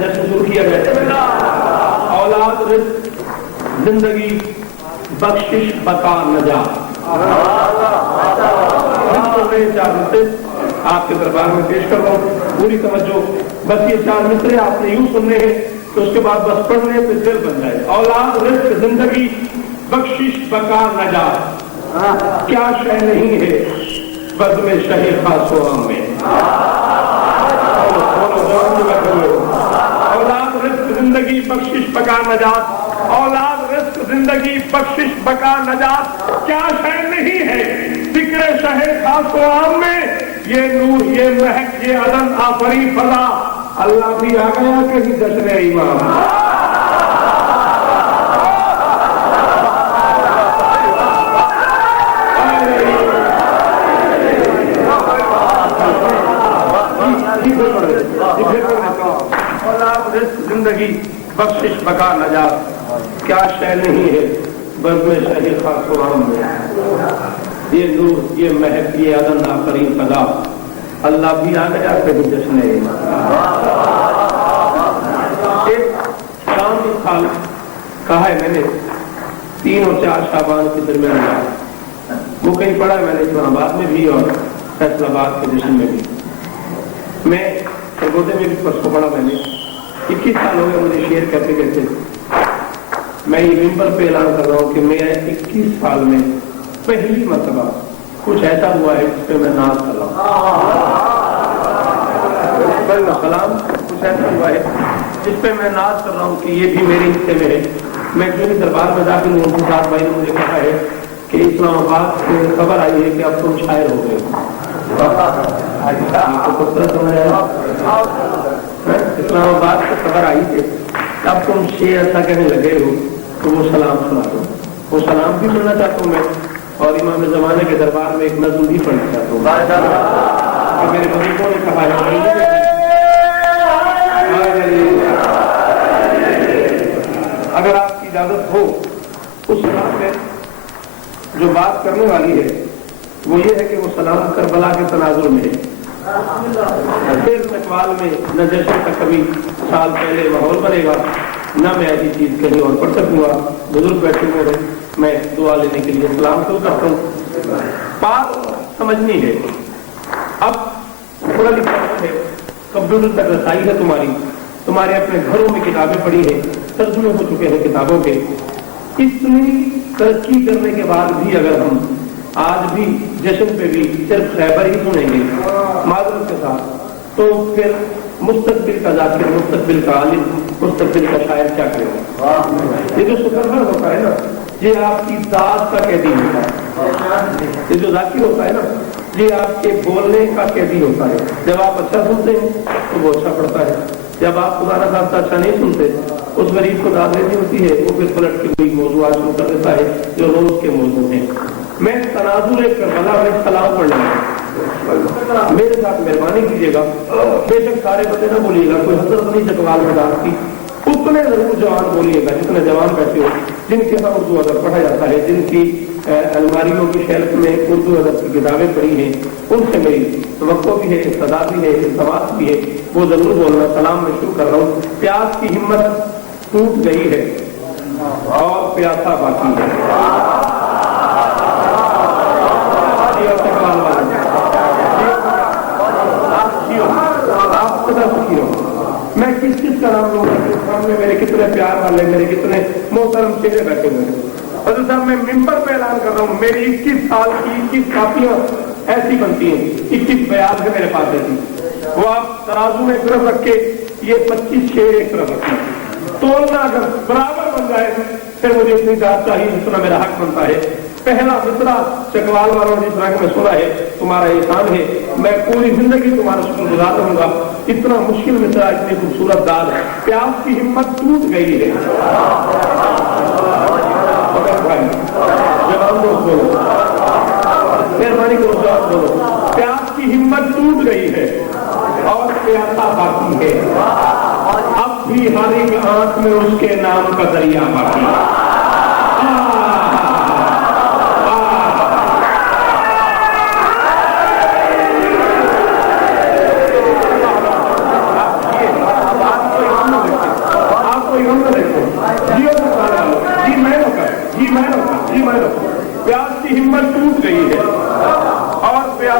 جشن شروع کیا جائے. اولاد رزق زندگی بخشش بقا نجات. چار مصرے آپ کے دربار میں پیش کر رہا ہوں, پوری توجہ. بس یہ چار مصرے آپ نے یوں سننے ہیں تو اس کے بعد بس پڑھنے پہ دل بن جائے. اولاد رزق زندگی بخشش بقا نجات, کیا شے نہیں ہے بزم شہ خاص و عام میں. اولاد رزق زندگی بخشش بقا نجات. اولاد رزق زندگی بخشش بقا نجات, کیا شے نہیں ہے ذکر شہ خاص و عام میں. یہ نور یہ مہک یہ عدم آفری فضا, اللہ بھی آ گیا کہیں جشن ایمان. اولاد رزق زندگی بخشش بقا نجات, کیا شے نہیں ہے بزم شہ خاص و عام میں. یہ نور یہ مہک یہ عدم آفرین فضا, اللہ بھی آ گیا کہیں جشن ایمان. ایک شام سال کہا ہے میں نے 3 اور 4 شعبان کے درمیان, وہ کہیں پڑھا ہے میں نے اسلام آباد میں بھی اور فیصل آباد کے جشن میں بھی. میں سرگودے میں بھی پرسوں پڑھا میں نے. 21 سال ہو گئے مجھے شعر کہتے کہتے. میں یہ ممبر پہ اعلان کر رہا ہوں کہ میں 21 سال میں پہلی مرتبہ کچھ ایسا ہوا ہے جس پہ میں ناز کر رہا ہوں. سلام کچھ ایسا ہوا ہے جس پہ میں ناز کر رہا ہوں کہ یہ بھی میرے حصے میں ہے. میں کیونکہ دربار میں داخل ہوں, 7 بھائی نے مجھے کہا ہے کہ اسلام آباد سے خبر آئی ہے کہ اب تم شاعر ہو گئے. اسلام آباد سے خبر آئی کہ اب تم شعر ایسا کہنے لگے ہو تو وہ سلام سنا دو. وہ سلام بھی سننا چاہتا ہوں میں, اور امام زمانے کے دربار میں ایک نظم بھی پڑھنا چاہتا ہوں. میرے بزرگوں نے کہا ہے اگر آپ کی اجازت ہو اس سلام میں جو بات کرنے والی ہے وہ یہ ہے کہ وہ سلام کربلا کے تناظر میں ہے. پھر اقبال میں نہ جشن کا کبھی سال پہلے ماحول بنے گا, نہ میں ایسی چیز کہیں اور پڑھ سکوں گا. بزرگ بیٹھے ہوئے ہیں, میں دعا لینے کے لیے سلام شروع کرتا ہوں. بات سمجھنی ہے. اب پڑھا لکھا ہے, کمپیوٹر تک رسائی ہے تمہارے اپنے گھروں میں کتابیں پڑھی ہیں, ترجمے ہو چکے ہیں کتابوں کے. اتنی ترقی کرنے کے بعد بھی اگر ہم آج بھی جشن پہ بھی صرف خیبر ہی سنیں گے معذرت کے ساتھ, تو پھر مستقبل کا ذاکر, مستقبل کا عالم, مستقبل کا شاعر کیا کرے گا. یہ جو سکربر ہوتا ہے نا, یہ آپ کی ذات کا قیدی ہوتا ہے. یہ جو ذاکر ہوتا ہے نا, یہ آپ کے بولنے کا قیدی ہوتا ہے. جب آپ اچھا سنتے ہیں تو وہ اچھا پڑھتا ہے, جب آپ خدا نہ خاصہ اچھا نہیں سنتے اس غریب کو داد دینی ہوتی ہے, وہ پھر پلٹ کے کوئی موضوعات شروع کر دیتا ہے جو روز کے موضوع ہیں. میں تناظر کربلا میں سلام پڑھ لوں, میرے ساتھ مہربانی کیجیے گا. بے شک سارے بندے نہ بولیے گا, کوئی حضرت نہیں چکوال میں ڈال کی, اتنے ضرور جوان بولیے گا جتنے جوان بیٹھے ہو, جن کے یہاں اردو ادب پڑھا جاتا ہے, جن کی الماریوں کی شیلف میں اردو ادب کی کتابیں پڑھی ہیں, ان سے میری توقع بھی ہے, استعداد بھی ہے, التماس بھی ہے, وہ ضرور بولنا. سلام میں شروع کر رہا ہوں. پیاس کی ہمت ٹوٹ گئی ہے اور پیاسا باقی ہے. میں کس کا نام لوں گا, سامنے میرے کتنے پیار والے, میرے کتنے محترم چہرے بیٹھے ہوئے ہیں. حضرت صاحب میں ممبر پہ اعلان کر رہا ہوں, میری 21 سال کی 21 کاپیاں ایسی بنتی ہیں, 21 بیان ہے میرے پاس ایسی, وہ آپ ترازو میں ایک طرف رکھ کے یہ 25 شعر ایک طرف رکھنا, تولنا اگر برابر بن جائے پھر مجھے اتنی داد چاہیے جتنا میرا حق بنتا ہے. پہلا مصرع چکوال والوں نے جس طرح میں سنا ہے, تمہارا احسان ہے, میں پوری زندگی تمہارا شکر گزار رہوں گا. اتنا مشکل مصرع, اتنی خوبصورت داد ہے. پیاس کی ہمت ٹوٹ گئی ہے. جواب بولو, مہربانی کرو جواب بولو. پیاس کی ہمت ٹوٹ گئی ہے اور پیاسا باقی ہے. اب بھی ہر ایک آنکھ میں اس کے نام کا دریا باقی ہے.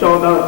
14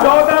14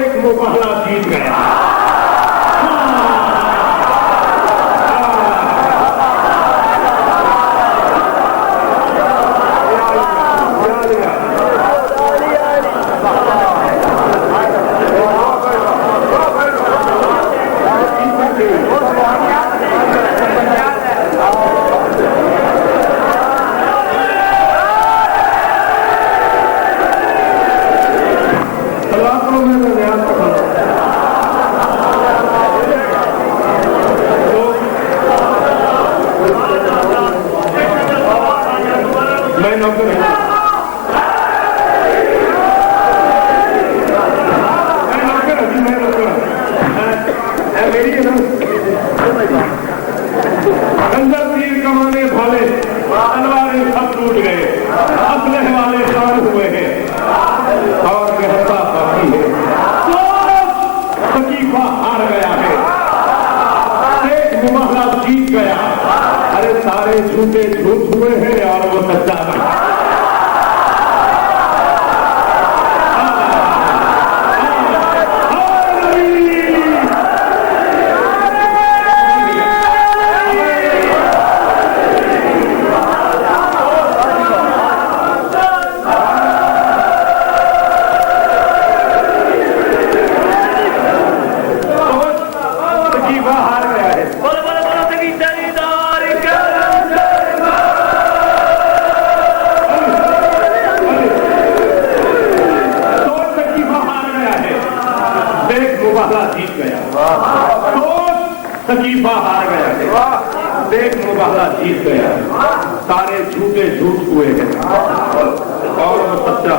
دیکھ مقابلہ جیت گیا. جھوٹے جھوٹ ہوئے ہیں اور وہ سچا بنا. سکیفہ ہار گیا ہے. دیکھ مباہلہ جیت گیا ہے. سارے جھوٹے جھوٹ ہوئے ہیں اور وہ سچا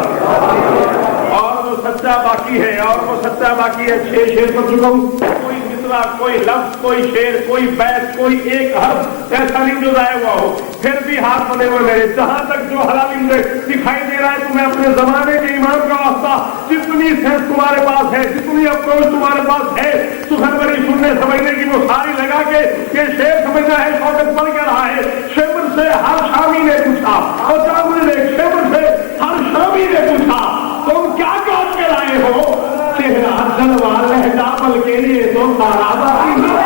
باقی ہے. اور وہ سچا باقی ہے. 6 شعر کر چکا ہوں. کوئی مصرع, کوئی لفظ, کوئی شعر, کوئی بیت, کوئی ایک حرف ایسا نہیں جو ضائع ہوا ہو. پھر بھی ہاتھ بنے ہوئے میرے. جہاں تک جو حلالی مجھے دکھائی دے رہا ہے تو میں اپنے زمانے کے امام کا واسطہ, جتنی سینس تمہارے پاس ہے, جتنی اپروچ تمہارے پاس ہے, سخن بری سننے سمجھنے کی وہ ساری لگا کے یہ شعر سمجھنا ہے. شوکت پڑھ کے رہا ہے. شیبر سے ہر شامی نے پوچھا, اور جامع نے شیبر سے ہر شامی نے پوچھا, تم کیا کام کے لائے ہو؟ چہرہ جلوہ لہجہ پل کے لیے تو سارا باقی ہے.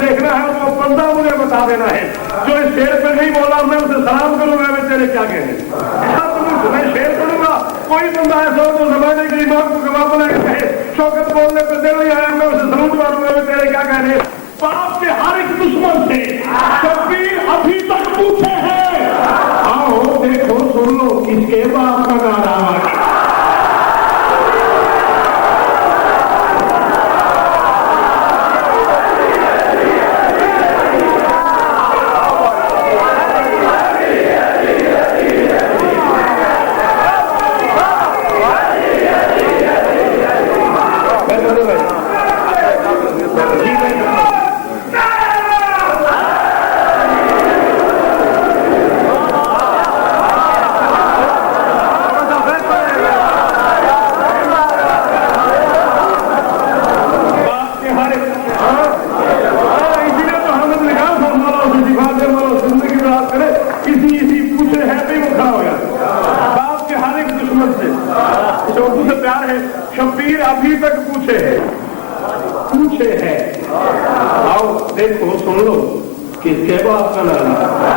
دیکھنا ہے وہ بندہ مجھے بتا دینا ہے. جو اس شعر پہ نہیں بولا میں اسے سلام کروں گا. میں تیرے کیا کہنے میں شعر پڑھوں گا. کوئی بندہ ایسا ہو تو زمانے کے امام کو گواہ بنا کے کہے شوکت بولنے پہ دل نہیں آیا, میں اسے سلوٹ ماروں گا. میں تیرے کیا کہنے. باپ کے ہر ایک دشمن سے شبیر ابھی تک پوچھے ہیں. آؤ دیکھو سن لو کس کے باپ کا نعرہ ہے. شبیر ابھی تک پوچھے ہیں. آؤ دیکھو سن لو کس کے باپ کا نام ہے.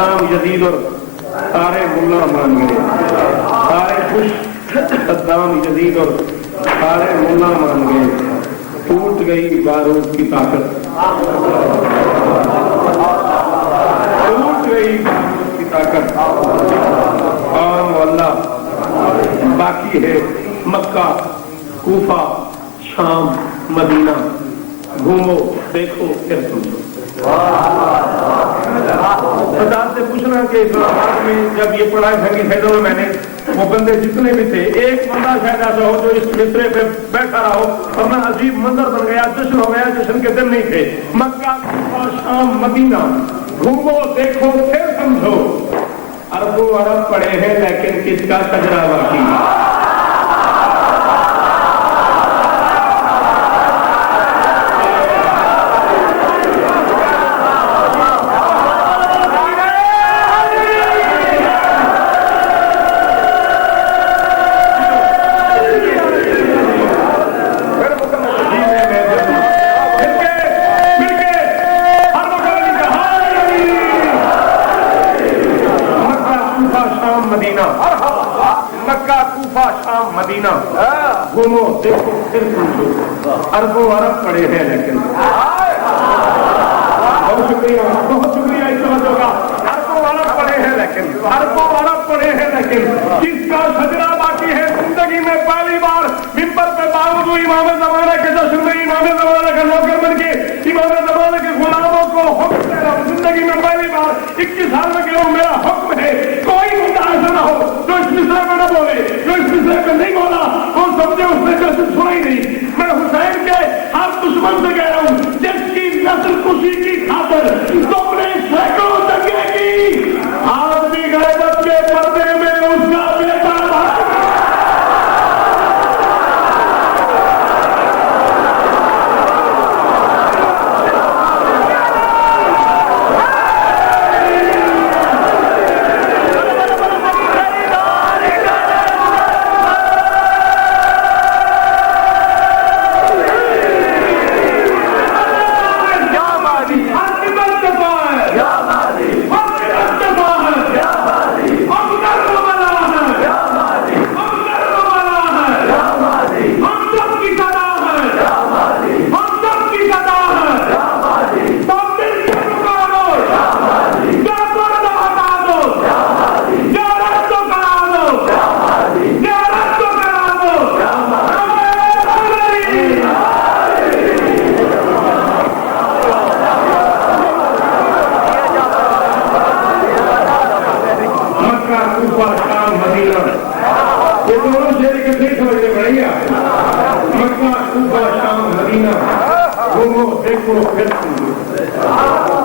صدام یزید اور سارے ملا مان گئے، سارے خوش صدام یزید اور سارے ملا مان گئے، ٹوٹ گئی بارود کی طاقت، ٹوٹ گئی بارود کی طاقت، اور اللہ باقی ہے مکہ، کوفہ، شام، مدینہ، گھومو دیکھو پھر سمجھو۔ خدا سے پوچھنا کہ اسلام آباد میں جب یہ پڑھائی سنگی سیدوں میں نے وہ بندے جتنے بھی تھے، ایک بندہ شاید ایسا ہو جو اس بسترے پہ بیٹھا رہا ہو اور میں عجیب منظر بن گیا، جشن ہو گیا، جشن کے دن نہیں تھے۔ مکہ، کوفہ، شام، مدینہ، گھومو دیکھو پھر سمجھو۔ اربوں ارب پڑے ہیں لیکن کس کا شجرہ باقی؟ مدینہ گھومو دیکھو پھر سمجھو۔ اربوں ارب پڑے ہیں لیکن بہت شکریہ اس توجہ کا۔ اربوں ارب پڑے ہیں لیکن، اربوں ارب پڑے ہیں لیکن کس کا شجرہ باقی ہے؟ زندگی میں پہلی بار ممبر پہ باوجود امام زمانہ کے جشن میں امام زمانہ کا نوکر بن کے امام زمانہ کے غلاموں کو حکم دے رہا ہوں۔ زندگی میں پہلی بار 21 سال میں کہ میرا حکم ہے کوئی بندہ ایسا نہ ہو جو اس مصرے میں نہ بولے، جو اس مصرے میں نہیں بولا وہ سمجھے اس نے جشن سنا ہی نہیں۔ میں حسین کے ہر دشمن سے کہہ رہا ہوں جس کی نسل کشی کی خاطر تم نے سینکڑوں دنگے کی، آدمی غیبت کے پردے میں اس کا بیٹا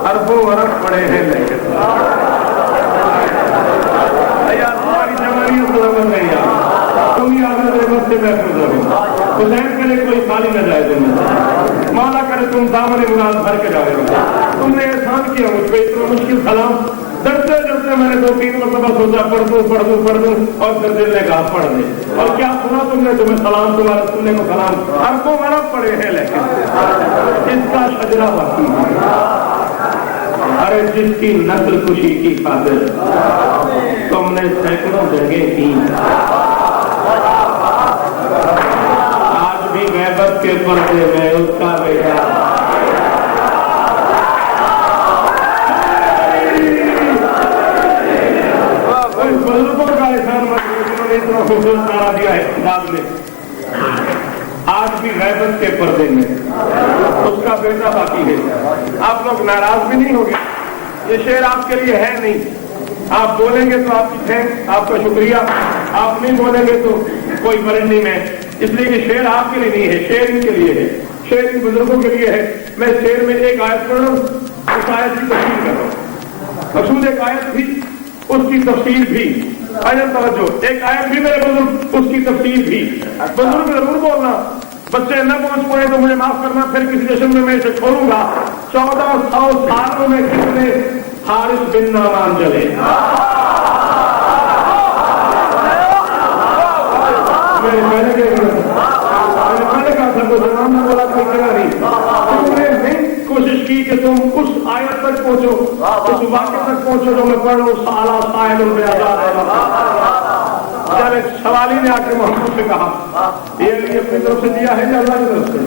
اربوں ارب پڑے ہیں لیکن ہماری جوانی سلامت نہیں یار، تم ہی آگے بس سے محفوظ رہو۔ حسین کرے کوئی خالی نہ جائے تم، مالا کرے تم دامن مراد بھر کے جائے ہو۔ تم نے احسان کیا مجھ پہ اتنا مشکل سلام، ڈرتے ڈرتے میں نے 2-3 مرتبہ سوچا پڑھ دوں اور پھر دل نے کہا پڑھ دے، اور کیا سنا تم نے؟ تمہیں سلام تمہارے سننے کو سلام۔ اربوں ارب پڑے ہیں لیکن اس کا شجرہ باقی ہے۔ ارے جس کی نسل کشی کی خاطر تم نے سینکڑوں جگہیں کی، آج بھی غیبت کے پردے میں اس کا بیٹا بزرگوں کا احسان انہوں نے اتنا خوبصورت نعرہ دیا ہے کتاب میں، آج بھی غیبت کے پردے میں اس کا بیٹا باقی ہے۔ آپ لوگ ناراض بھی نہیں ہوگے، یہ شعر آپ کے لیے ہے نہیں، آپ بولیں گے تو آپ کی تھینک، آپ کا شکریہ، آپ نہیں بولیں گے تو کوئی فرق نہیں۔ میں اس لیے کہ شعر آپ کے لیے نہیں ہے، شعر ان کے لیے ہے، شعر ان بزرگوں کے لیے ہے۔ میں شعر میں ایک آیت پڑھ رہا ہوں، اس آیت کی تفسیر کر رہا ہوں، مقصود ایک آیت بھی اس کی تفسیر بھی، توجہ، ایک آیت بھی میرے بزرگ اس کی تفسیر بھی۔ بزرگ ضرور بولنا، بچے نہ پہنچ پڑے تو مجھے معاف کرنا، پھر کسی جشن میں اسے کھولوں گا۔ 1400 سالوں میں کتنے حارث بن نعمان جلے، میں نے کہا تھا کوئی زمان نہ بولا، کوئی جگہ نہیں، تم نے نہیں کوشش کی کہ کہ تم اس آیت تک پہنچو، اس واقعے تک پہنچو جو میں پڑھ رہا ہوں، سالہ سائل البیاضات، جب ایک سوالی نے آ کے محمد سے کہا یہ اپنی طرف سے دیا ہے یا اللہ کی طرف سے؟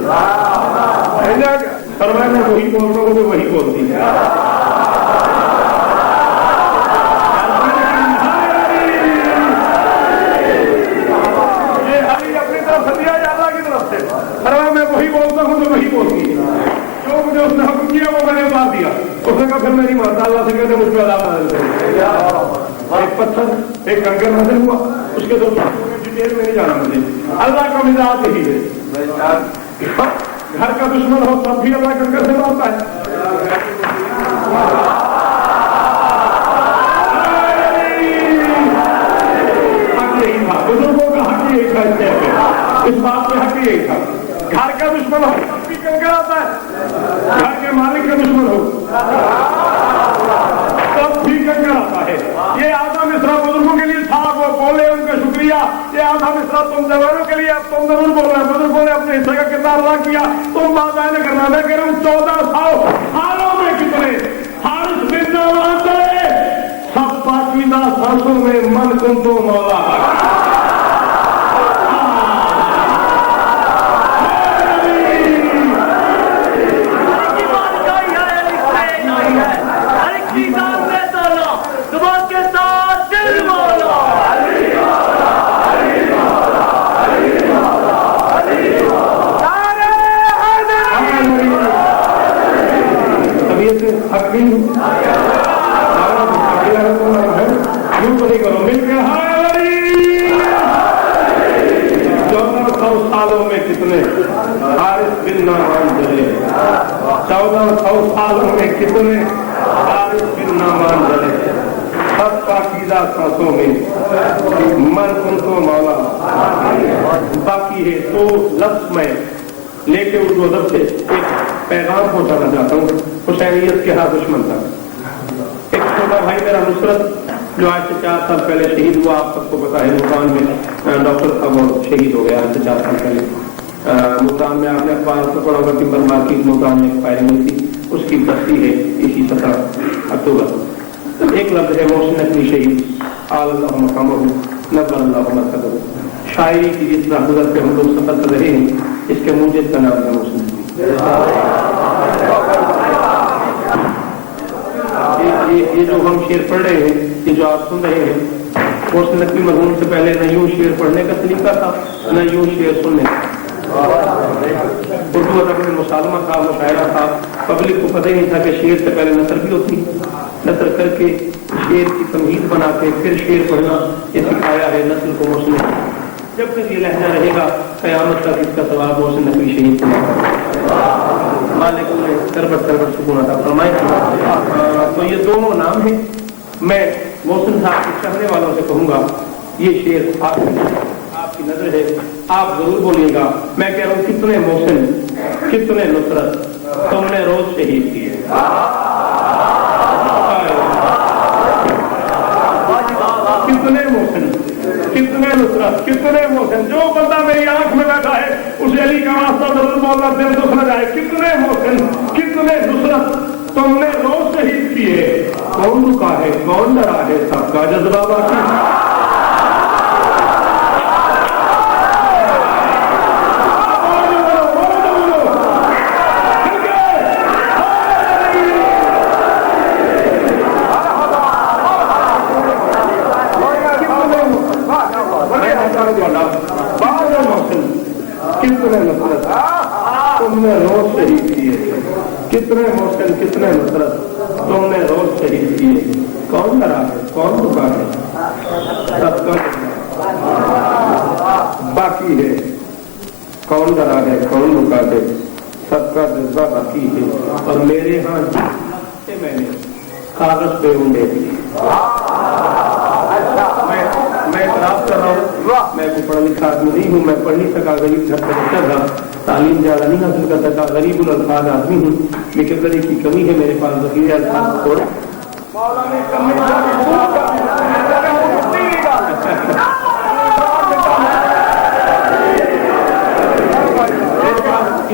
فرمایا میں وہی بول رہا ہوں کہ وہی بولتی ہے۔ یہ علی اپنی طرف سے دیا یا اللہ کی طرف سے؟ فرمایا میں وہی بولتا ہوں جو وہی بولتی ہے، جو مجھے اس نے حکم کیا وہ میں نے اتار دیا۔ اس نے کہا پھر میری مانتا، اللہ سے کہتے مجھ پہ عذاب نازل کرے۔ ایک پتھر ایک کنکر نازل ہوا، اس کے دو ڈیٹیل میں نہیں جانا مجھے، اللہ کا مزاج یہی ہے، گھر کا دشمن ہو تب بھی اللہ کنکر سے مارتا ہے۔ حق یہی تھا، بزرگوں کا حق یہی تھا، اس بات میں حق یہی تھا، گھر کا دشمن ہو تب بھی کنکر آتا ہے، گھر کے مالک کا دشمن ہو تب بھی کنکر آتا ہے۔ یہ آدھا مصرع بزرگوں کے لیے تھا، وہ بولے ان کا شکریہ۔ یہ آدھا مصرع تم جوانوں کے لیے، اب تم ضرور بول رہے ہیں، بزرگوں نے اپنے حصے کا کردار ادا کیا، تم بات آئے کرنا۔ میں کہہ رہا ہوں 1400 سالوں میں کتنے حارث بن نعمان چلے، سب پاکیزہ سانسوں میں من کن تو مولا سالوں میں کتنے حارث بن نعمان جلے، 1400 سالوں میں کتنے حارث بن نعمان جلے، سب پاکیزہ سانسوں میں من کن تو مولا۔ باقی ہے تو لفظ میں لے کے اردو ادب سے ایک پیغام پہنچانا چاہتا ہوں۔ حسینیت کے ہاتھ دشمن تھا، ایک چھوٹا بھائی میرا نصرت جو آج سے 4 سال پہلے شہید ہوا، آپ سب کو پتا ہے، ملتان میں ڈاکٹر تھا، وہ شہید ہو گیا آج سے 4 سال پہلے۔ ملتان میں آپ نے اخبار سے پڑھا ہوگا، ٹمبر مارکیٹ ملتان میں ایک فائرنگ ہوئی تھی، اس کی بستی ہے اسی 17 اکتوبر۔ ایک لفظ ہے محسن نقوی شہید، آل اللہ مقامہ نبر اللہ مرکزہ۔ شاعری کی جس محبوبت پہ ہم لوگ سفر کر رہے ہیں، اس کے موجد کا نام ہے محسن نقوی۔ یہ جو ہم شعر پڑھ رہے ہیں، یہ جو آپ سن رہے ہیں، محسن نقوی مرحوم سے پہلے نہ یوں شعر پڑھنے کا طریقہ تھا، نہ یوں شعر سننے کا۔ اردو ادب میں مسالمہ تھا، مشاعرہ تھا، پبلک کو پتہ ہی نہیں تھا کہ شعر سے پہلے نثر بھی ہوتی، نثر کر کے شعر کی تمہید بنا کے پھر شعر پڑھنا، یہ سکھایا ہے نسل کو محسن نقوی۔ جب تک یہ لہجہ رہے گا قیامت تک اس کا ثواب محسن نقوی شہید کو مالک نے کربت کربت سکون عطا فرمائے۔ تو یہ دونوں نام ہیں۔ میں محسن صاحب کے چاہنے والوں سے کہوں گا، یہ شعر آپ کی نظر ہے، آپ ضرور بولیے گا۔ میں کہہ رہا ہوں کتنے محسن، کتنے نصرت تم نے روز شہید کیے، کتنے محسن، کتنے نصرت، کتنے محسن۔ جو بندہ میری آنکھ میں بیٹھا ہے اسے علی کا واسطہ ضرور بولنا، دل دکھ نہ جائے۔ کتنے محسن، کتنے نصرت تم نے روز شہید کیے، کون رکا ہے، کون ڈرا ہے، سب کا جذبہ باقی۔ کتنے نصرت تم نے روز شہید کیے، کتنے محسن، کتنے نصرت تم نے روز شہید کیے، کون ڈرا ہے، کون رکا ہے، سب کا باقی ہے، کون ڈرا ہے، کون رکا ہے، سب کا جذبہ باقی ہے۔ اور میرے ہاں سے میں نے کاغذ پہ اونڈے دیے۔ میں اعتراف کر رہا ہوں، میں کوئی پڑھا لکھا آدمی نہیں ہوں، میں پڑھ نہیں سکا، غریب گھر کا بچہ تھا، تعلیم زیادہ نہیں حاصل کر سکا، غریب الالفاظ آدمی ہوں، لیکن کی کمی ہے میرے پاس، ذخیرہ الفاظ تھوڑے۔